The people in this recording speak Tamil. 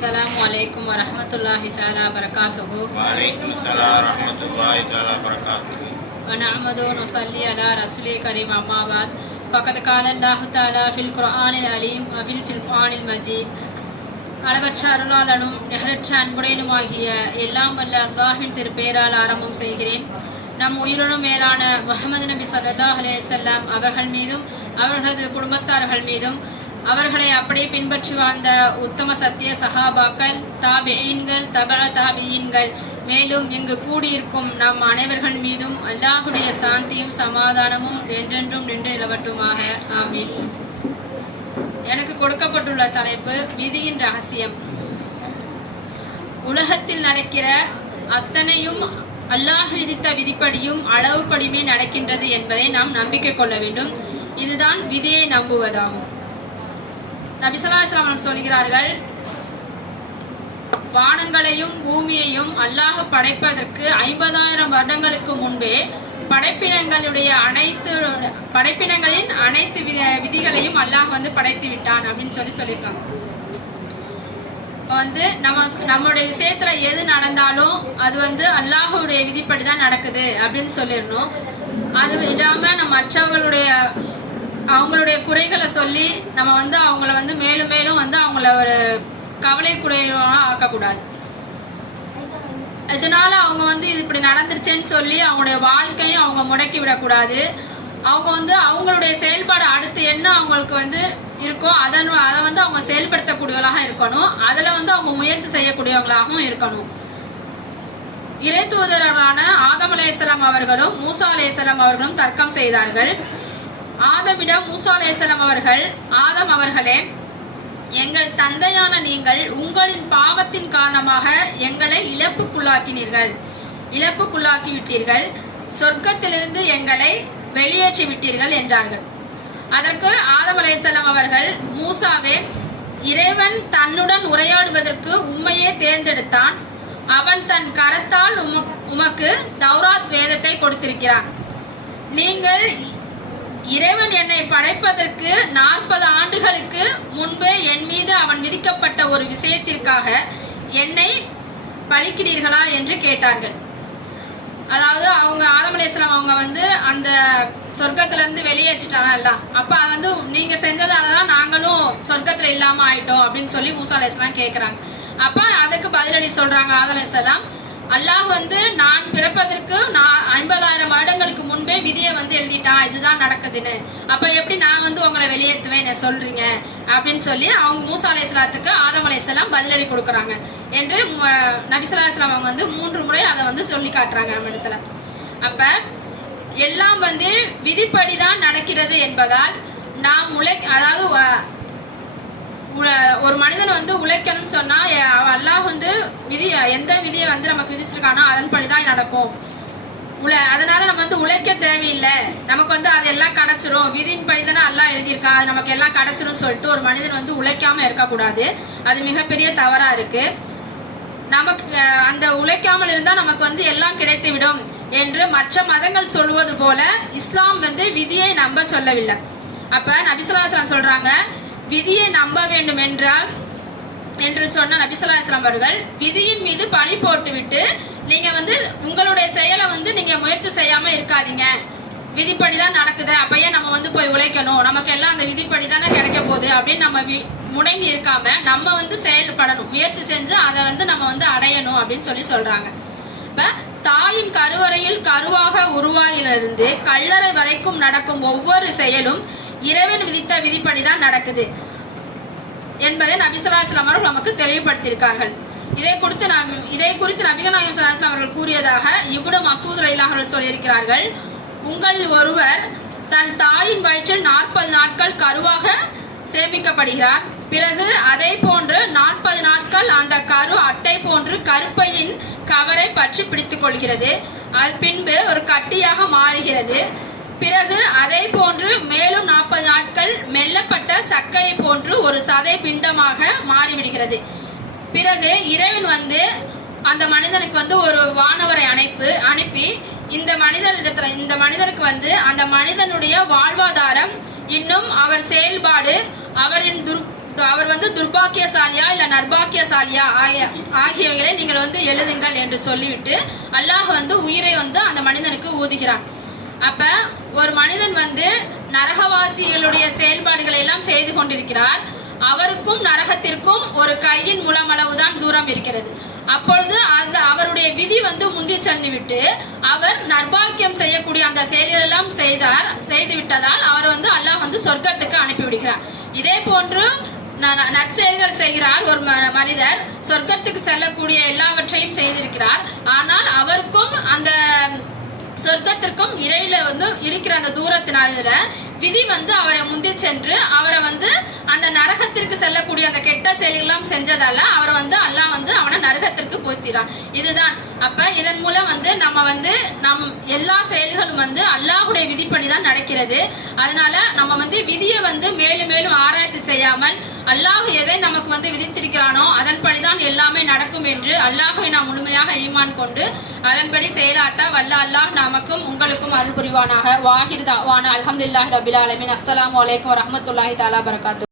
السلام عليكم ورحمة الله تعالى وبركاته وعليكم السلام ورحمة الله تعالى وبركاته ونعمد ونصلي على رسول كريم أما بعد فقد قال الله تعالى في القرآن العليم وفي في القرآن المجيد அளவற்ற அருளாளனும் நிகரற்ற அன்புடையனுமாகிய எல்லாம் வல்ல அல்லாஹின் திருப்பேரால் ஆரம்பம் செய்கிறேன் நம் உயிரினும் மேலான முகமது நபி ஸல்லல்லாஹு அலைஹி வஸல்லம் அவர்கள் மீதும் அவர்களது குடும்பத்தார்கள் மீதும் அவர்களை அப்படியே பின்பற்றி வாழ்ந்த உத்தம சத்திய சஹாபாக்கள் தாபியீன்கள் தபா தாபியீன்கள். மேலும் இங்கு கூடியிருக்கும் நம் அனைவர்கள் மீதும் அல்லாஹுடைய சாந்தியும் சமாதானமும் என்றென்றும் நின்று நிலவட்டுமாக ஆமீன். எனக்கு கொடுக்கப்பட்டுள்ள தலைப்பு விதியின் ரகசியம். உலகத்தில் நடக்கிற அத்தனையும் அல்லாஹ் விதித்த விதிப்படியும் அளவுப்படியுமே நடக்கின்றது என்பதை நாம் நம்பிக்கை கொள்ள வேண்டும். இதுதான் விதியை நம்புவதாகும். நபிசல்லாஸ்லாம் சொல்கிறார்கள் வானங்களையும் பூமியையும் அல்லாஹ் படைப்பதற்கு ஐம்பதாயிரம் வருடங்களுக்கு முன்பே படைப்பினங்களுடைய அனைத்து படைப்பினங்களின் அனைத்து விதிகளையும் அல்லாஹ் வந்து படைத்து விட்டான் அப்படின்னு சொல்லி சொல்லியிருக்காங்க. இப்போ வந்து நம்ம நம்மளுடைய விஷயத்துல எது நடந்தாலும் அது வந்து அல்லாஹுடைய விதிப்படி தான் நடக்குது அப்படின்னு சொல்லிடணும். அது இல்லாம நம்ம மற்றவர்களுடைய அவங்களுடைய குறைகளை சொல்லி நம்ம வந்து அவங்கள வந்து மேலும் மேலும் வந்து அவங்கள ஒரு கவலை குறைவாக ஆக்கக்கூடாது. இதனால அவங்க வந்து இது இப்படி நடந்துருச்சேன்னு சொல்லி அவங்களுடைய வாழ்க்கையும் அவங்க முடக்கி விடக்கூடாது. அவங்க வந்து அவங்களுடைய செயல்பாடு அடுத்து என்ன அவங்களுக்கு வந்து இருக்கோ அதன் அதை வந்து அவங்க செயல்படுத்தக்கூடியவங்களாக இருக்கணும். அதில் வந்து அவங்க முயற்சி செய்யக்கூடியவங்களாகவும் இருக்கணும். இறை தூதரான ஆதம் அவர்களும் மூசா அவர்களும் தர்க்கம் செய்தார்கள். ஆதமிடம் மூசா அலையாம் அவர்கள் ஆதம் அவர்களே எங்கள் தந்தையான நீங்கள் உங்களின் பாவத்தின் காரணமாக எங்களை இழப்புக்குள்ளாக்கினீர்கள். இழப்புக்குள்ளாக்கி விட்டீர்கள் சொர்க்கத்திலிருந்து எங்களை வெளியேற்றி விட்டீர்கள் என்றார்கள். அதற்கு ஆதம் அலைஹிஸ்ஸலாம் அவர்கள் மூசாவே இறைவன் தன்னுடன் உரையாடுவதற்கு உம்மையே தேர்ந்தெடுத்தான். அவன் தன் கரத்தால் உமக்கு தௌராத் வேதத்தை கொடுத்திருக்கிறான். நீங்கள் இறைவன் என்னை படைப்பதற்கு நாற்பது ஆண்டுகளுக்கு முன்பே என் மீது அவன் விதிக்கப்பட்ட ஒரு விஷயத்திற்காக என்னை பழிக்கிறீர்களா என்று கேட்டார்கள். அதாவது அவங்க ஆலமலேஸ்வரம் அவங்க வந்து அந்த சொர்க்கத்திலேருந்து வெளியேற்றிட்டாங்க எல்லாம். அப்போ அது வந்து நீங்கள் செஞ்சதால தான் நாங்களும் சொர்க்கத்தில் இல்லாமல் ஆயிட்டோம் அப்படின்னு சொல்லி மூசா கேட்குறாங்க அப்போ அதுக்கு பதிலடி சொல்கிறாங்க ஆதம் அல்லாஹ் வந்து நான் பிறப்பதற்கு நான் ஐம்பதாயிரம் வருடங்களுக்கு முன்பே விதியை வந்து எழுதிட்டான் இதுதான் நடக்குதுன்னு. அப்ப எப்படி நான் வந்து உங்களை வெளியேற்றுவேன் என்ன சொல்றீங்க? அப்படின்னு சொல்லி அவங்க மூசா அலையாத்துக்கு ஆதம் அலையாம் பதிலடி கொடுக்குறாங்க. என்று ம- நபிசல்லா அவங்க வந்து மூன்று முறை அதை வந்து சொல்லி காட்டுறாங்க நம்ம இடத்துல. அப்ப எல்லாம் வந்து விதிப்படி தான் நடக்கிறது என்பதால் நாம் உழை அதாவது ஒரு மனிதன் வந்து உழைக்கணும்னு சொன்னா அல்லாஹ் வந்து விதி எந்த விதியை வந்து நமக்கு விதிச்சிருக்கானோ அதன்படி தான் நடக்கும். உல அதனால நம்ம வந்து உழைக்க தேவையில்லை. நமக்கு வந்து அது எல்லாம் கிடைச்சிரும். விதியின்படி தானே அல்லாஹ் எழுதியிருக்கா. அது நமக்கு எல்லாம் கிடைச்சிரும் சொல்லிட்டு ஒரு மனிதன் வந்து உழைக்காம இருக்கக்கூடாது. அது மிகப்பெரிய தவறா இருக்கு. நமக்கு அந்த உழைக்காமல் இருந்தால் நமக்கு வந்து எல்லாம் கிடைத்து விடும் என்று மற்ற மதங்கள் சொல்வது போல இஸ்லாம் வந்து விதியை நம்ப சொல்லவில்லை. அப்ப நபிசுல்லாஸ்லாம் சொல்றாங்க விதியை நம்ப வேண்டும் என்றால் என்று சொன்ன நபிசுல்லாஸ்லாம் அவர்கள் விதியின் மீது பழி போட்டுவிட்டு நீங்க வந்து உங்களுடைய செயலை வந்து நீங்க முயற்சி செய்யாம இருக்காதீங்க. விதிப்படி தான் நடக்குது அப்பயே நம்ம வந்து போய் உழைக்கணும்? நமக்கு எல்லாம் அந்த விதிப்படி தானே கிடைக்க போகுது அப்படின்னு நம்ம வி- முடங்கி இருக்காம நம்ம வந்து செயல்படணும். முயற்சி செஞ்சு அதை வந்து நம்ம வந்து அடையணும் அப்படின்னு சொல்லி சொல்றாங்க. இப்ப தாயின் கருவறையில் கருவாக உருவாயிலிருந்து கல்லறை வரைக்கும் நடக்கும் ஒவ்வொரு செயலும் இறைவன் விதித்த விதிப்படி தான் நடக்குது என்பதை நபிசல்லாஸ்லாம் அவர்கள் நமக்கு தெளிவுபடுத்தியிருக்கார்கள். இதை குறித்து நாம் இதை குறித்து நபிகநாயகம் அவர்கள் கூறியதாக இப்னு மசூத் ரயிலாக அவர்கள் சொல்லியிருக்கிறார்கள். உங்கள் ஒருவர் தன் தாயின் வயிற்றில் நாற்பது நாட்கள் கருவாக சேமிக்கப்படுகிறார். பிறகு அதை போன்று நாற்பது நாட்கள் அந்த கரு அட்டை போன்று கருப்பையின் கவரை பற்றி பிடித்துக் கொள்கிறது. அது பின்பு ஒரு கட்டியாக மாறுகிறது. பிறகு அதை போன்று மேலும் மெல்லப்பட்ட போன்று ஒரு சதை பிண்டமாக மாறிவிடுகிறது. பிறகு இறைவன் வந்து அந்த மனிதனுக்கு வந்து ஒரு வானவரை அனுப்பு அனுப்பி இந்த மனிதனிடத்துல இந்த மனிதருக்கு வந்து அந்த மனிதனுடைய வாழ்வாதாரம் இன்னும் அவர் செயல்பாடு அவரின் துர் அவர் வந்து துர்பாக்கியசாலியா இல்ல நர்பாக்கியசாலியா ஆகிய ஆகியவைகளை நீங்கள் வந்து எழுதுங்கள் என்று சொல்லிவிட்டு அல்லாஹ் வந்து உயிரை வந்து அந்த மனிதனுக்கு ஊதுகிறான். அப்ப ஒரு மனிதன் வந்து நரகவாசிகளுடைய செயல்பாடுகளை எல்லாம் செய்து கொண்டிருக்கிறார். அவருக்கும் நரகத்திற்கும் ஒரு கையின் முழமளவுதான் தூரம் இருக்கிறது. அப்பொழுது அந்த அவருடைய விதி வந்து முந்தி சென்று விட்டு அவர் நர்பாக்கியம் செய்யக்கூடிய அந்த செயல்கள் எல்லாம் செய்தார் செய்து விட்டதால் அவர் வந்து அல்லாஹ் வந்து சொர்க்கத்துக்கு அனுப்பிவிடுகிறார் இதே போன்று ந- ந- நற்செயல்கள் செய்கிறார் ஒரு ம- மனிதர். சொர்க்கத்துக்கு செல்லக்கூடிய எல்லாவற்றையும் செய்திருக்கிறார். ஆனால் அவருக்கும் அந்த சொர்க்கத்திற்கும் இடையில வந்து இருக்கிற அந்த தூரத்தினால விதி வந்து அவரை முந்தி சென்று அவரை வந்து அந்த நரகத்திற்கு செல்லக்கூடிய அந்த கெட்ட செயல்களெல்லாம் செஞ்சதால அவரை வந்து அல்லாஹ் வந்து அவனை நரகத்திற்கு போய்த்திறான் இதுதான். அப்ப இதன் மூலம் வந்து நம்ம வந்து நம் எல்லா செயல்களும் வந்து அல்லாஹுடைய விதிப்படி தான் நடக்கிறது. அதனால நம்ம வந்து விதியை வந்து மேலும் மேலும் ஆராய்ச்சி செய்யாமல் அல்லாஹ் எதை நமக்கு வந்து விதித்திருக்கிறானோ அதன்படி தான் எல்லாமே நடக்கும் என்று அல்லாஹை நாம் முழுமையாக ஈமான் கொண்டு அதன்படி செயலாட்ட வல்ல அல்லாஹ் நமக்கும் உங்களுக்கும் அருள் புரிவானாக. வாஹிர் தாவான. அலமதுல்லாஹ் ரபில் ஆலமீன். அஸ்ஸலாமு அலைக்கும் வரஹ்மத்துல்லாஹி தாலா பரகாத்து.